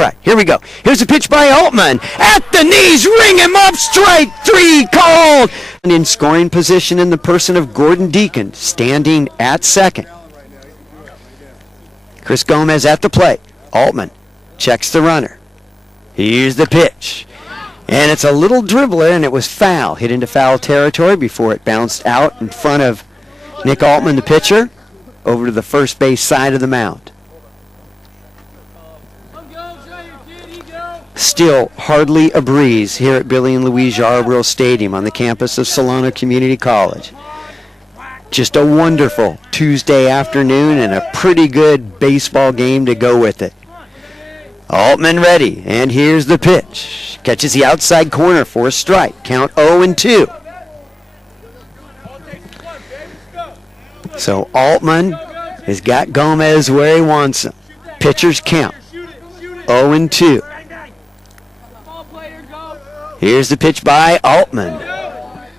All right, here we go. Here's a pitch by Altman. At the knees, ring him up, strike three called. And in scoring position in the person of Gordon Deacon, standing at second. Chris Gomez at the plate. Altman checks the runner. Here's the pitch. And it's a little dribbler, and it was foul. Hit into foul territory before it bounced out in front of Nick Altman, the pitcher, over to the first base side of the mound. Still hardly a breeze here at Billy and Louise Yarborough Stadium on the campus of Solano Community College. Just a wonderful Tuesday afternoon and a pretty good baseball game to go with it. Altman ready, and here's the pitch. Catches the outside corner for a strike. Count 0-2. So Altman has got Gomez where he wants him. Pitcher's count 0-2. Here's the pitch by Altman.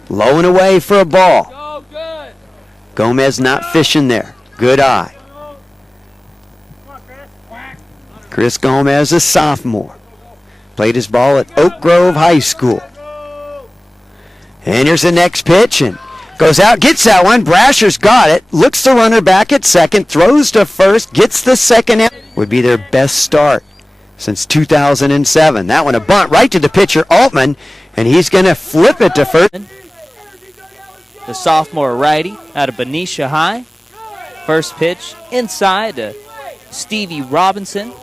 Low and away for a ball. Gomez not fishing there. Good eye. Chris Gomez, a sophomore. Played his ball at Oak Grove High School. And here's the next pitch, and goes out, gets that one. Brasher's got it. Looks the runner back at second, throws to first, gets the second out. Would be their best start since 2007. That one a bunt right to the pitcher, Altman, and he's going to flip it to first. The sophomore righty out of Benicia High. First pitch inside to Stevie Robinson.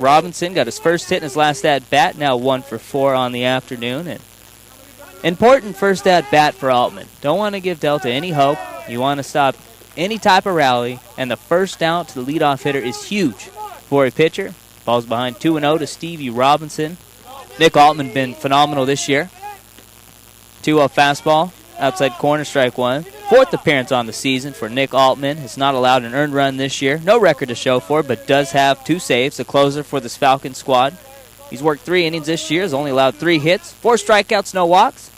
Robinson got his first hit in his last at-bat, now 1 for 4 on the afternoon. And important first at-bat for Altman. Don't want to give Delta any hope. You want to stop any type of rally, and the first out to the leadoff hitter is huge for a pitcher. Ball's behind 2-0 to Stevie Robinson. Nick Altman been phenomenal this year. 2-0 fastball, outside corner, strike one. Fourth appearance on the season for Nick Altman. Has not allowed an earned run this year. No record to show for, but does have 2 saves, a closer for this Falcons squad. He's worked 3 innings this year, has only allowed 3 hits, 4 strikeouts, no walks.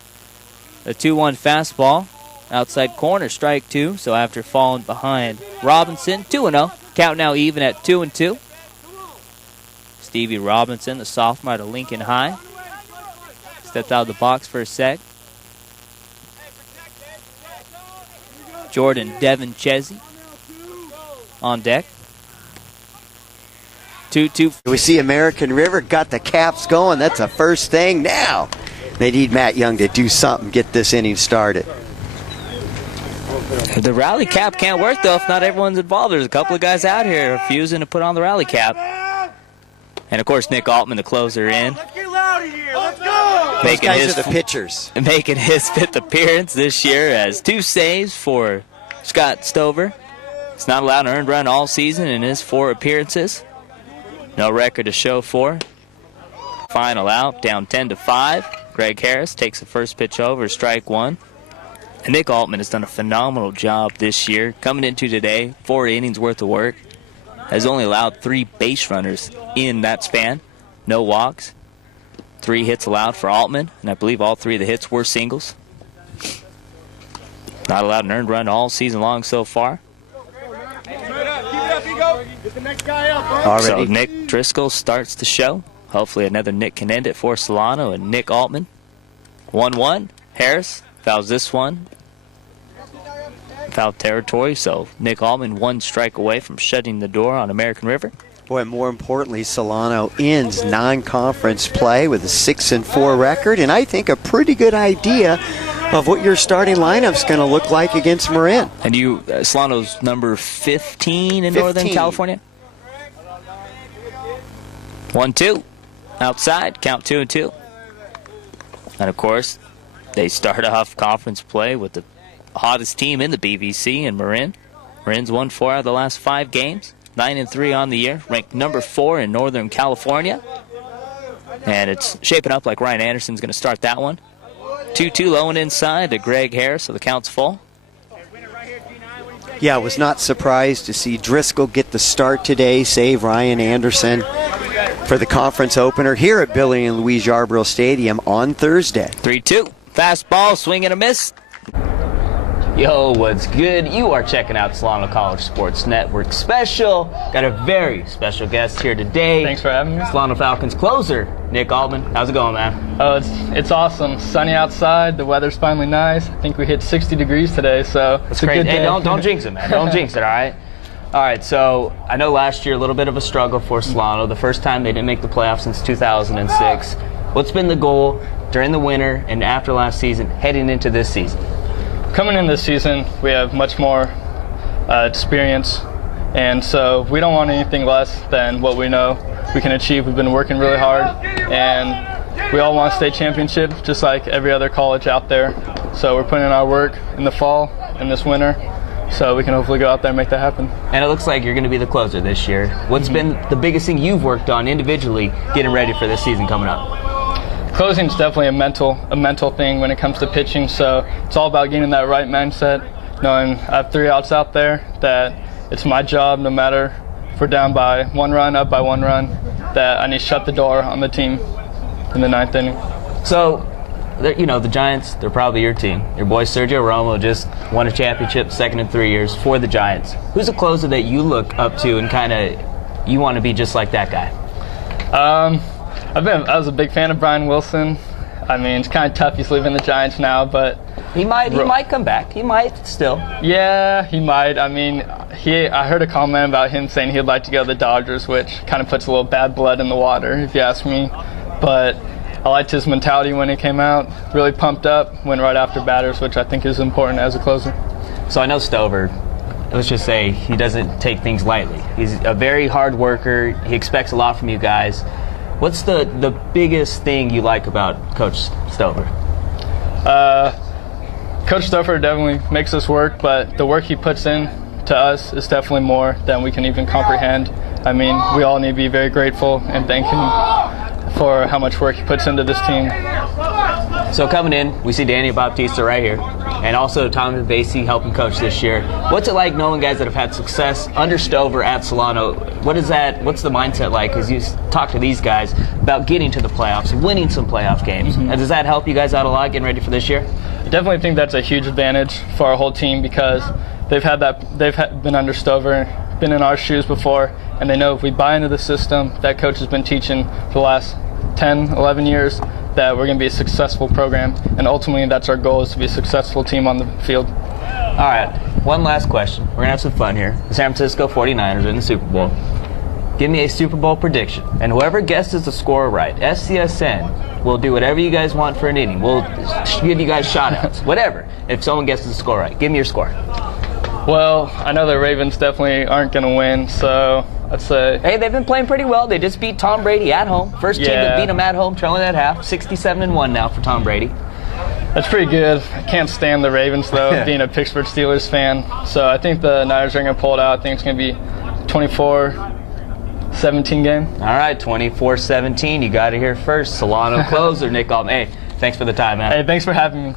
A 2-1 fastball, outside corner, strike 2. So after falling behind Robinson, 2-0. Count now even at 2-2. Stevie Robinson, the sophomore out of Lincoln High. Stepped out of the box for a sec. Jordan Devin Chesney on deck. 2-2. We see American River got the caps going. That's the first thing. Now they need Matt Young to do something, get this inning started. The rally cap can't work, though, if not everyone's involved. There's a couple of guys out here refusing to put on the rally cap. And, of course, Nick Altman, the closer, in. Let's get loud in here. Let's go. Those guys are the pitchers. Making his 5th appearance this year as 2 saves for Scott Stover. He's not allowed an earned run all season in his 4 appearances. No record to show for. Final out, down 10-5. Greg Harris takes the first pitch over, strike 1. And Nick Altman has done a phenomenal job this year. Coming into today, 4 innings worth of work. Has only allowed 3 base runners in that span. No walks. 3 hits allowed for Altman, and I believe all 3 of the hits were singles. Not allowed an earned run all season long so far. So Nick Driscoll starts the show. Hopefully another Nick can end it for Solano and Nick Altman. 1-1. Harris fouls this one. Foul territory, so Nick Altman 1 strike away from shutting the door on American River. Boy, more importantly, Solano ends non-conference play with a 6-4 record, and I think a pretty good idea of what your starting lineup's going to look like against Marin. And you, Solano's number 15 in Northern California. 1-2, outside, count 2-2. And of course, they start off conference play with the hottest team in the BVC in Marin. Marin's won 4 out of the last 5 games, 9-3 on the year, ranked number 4 in Northern California. And it's shaping up like Ryan Anderson's going to start that one. 2-2 low and inside to Greg Harris, so the count's full. Yeah, I was not surprised to see Driscoll get the start today, save Ryan Anderson for the conference opener here at Billy and Louise Yarborough Stadium on Thursday. 3-2, fastball, swing and a miss. Yo, what's good? You are checking out Solano College Sports Network special. Got a very special guest here today. Thanks for having me. Solano Falcons closer, Nick Altman. How's it going, man? Oh, it's awesome. Sunny outside. The weather's finally nice. I think we hit 60 degrees today, so it's a good day. Hey, don't jinx it, man. Don't jinx it, all right? All right, so I know last year a little bit of a struggle for Solano. The first time they didn't make the playoffs since 2006. What's been the goal during the winter and after last season, heading into this season? Coming in this season, we have much more experience, and so we don't want anything less than what we know we can achieve. We've been working really hard, and we all want a state championship, just like every other college out there. So we're putting in our work in the fall and this winter, so we can hopefully go out there and make that happen. And it looks like you're going to be the closer this year. What's been the biggest thing you've worked on individually getting ready for this season coming up? Closing is definitely a mental thing when it comes to pitching, so it's all about getting that right mindset, knowing I have 3 outs out there, that it's my job, no matter if we're down by 1 run, up by 1 run, that I need to shut the door on the team in the 9th inning. So, you know, the Giants, they're probably your team. Your boy Sergio Romo just won a championship, second in 3 years for the Giants. Who's a closer that you look up to and kind of you want to be just like that guy? I was a big fan of Brian Wilson. I mean, it's kind of tough. He's leaving the Giants now, but he might come back. He might still. Yeah, he might. I mean, I heard a comment about him saying he'd like to go to the Dodgers, which kind of puts a little bad blood in the water, if you ask me. But I liked his mentality when he came out. Really pumped up. Went right after batters, which I think is important as a closer. So I know Stover, let's just say he doesn't take things lightly. He's a very hard worker. He expects a lot from you guys. What's the biggest thing you like about Coach Stover? Coach Stover definitely makes us work, but the work he puts in to us is definitely more than we can even comprehend. I mean, we all need to be very grateful and thank him for how much work he puts into this team. So coming in, we see Danny Baptista right here, and also Tommy Vasey helping coach this year. What's it like knowing guys that have had success under Stover at Solano? What's the mindset like? Because you talk to these guys about getting to the playoffs, winning some playoff games. And does that help you guys out a lot getting ready for this year? I definitely think that's a huge advantage for our whole team because they've been under Stover, been in our shoes before, and they know if we buy into the system that coach has been teaching for the last 10, 11 years, that we're going to be a successful program, and ultimately that's our goal, is to be a successful team on the field. All right, one last question. We're going to have some fun here. The San Francisco 49ers are in the Super Bowl. Give me a Super Bowl prediction, and whoever guesses the score right, SCSN will do whatever you guys want for an inning. We'll give you guys shout-outs, whatever, if someone guesses the score right. Give me your score. Well, I know the Ravens definitely aren't going to win, so I'd say... Hey, they've been playing pretty well. They just beat Tom Brady at home. First team to beat them at home, trailing at half. 67-1 now for Tom Brady. That's pretty good. I can't stand the Ravens, though, being a Pittsburgh Steelers fan. So I think the Niners are going to pull it out. I think it's going to be 24-17 game. All right, 24-17. You got it here first. Solano closer, Nick Altman. Hey, thanks for the time, man. Hey, thanks for having me.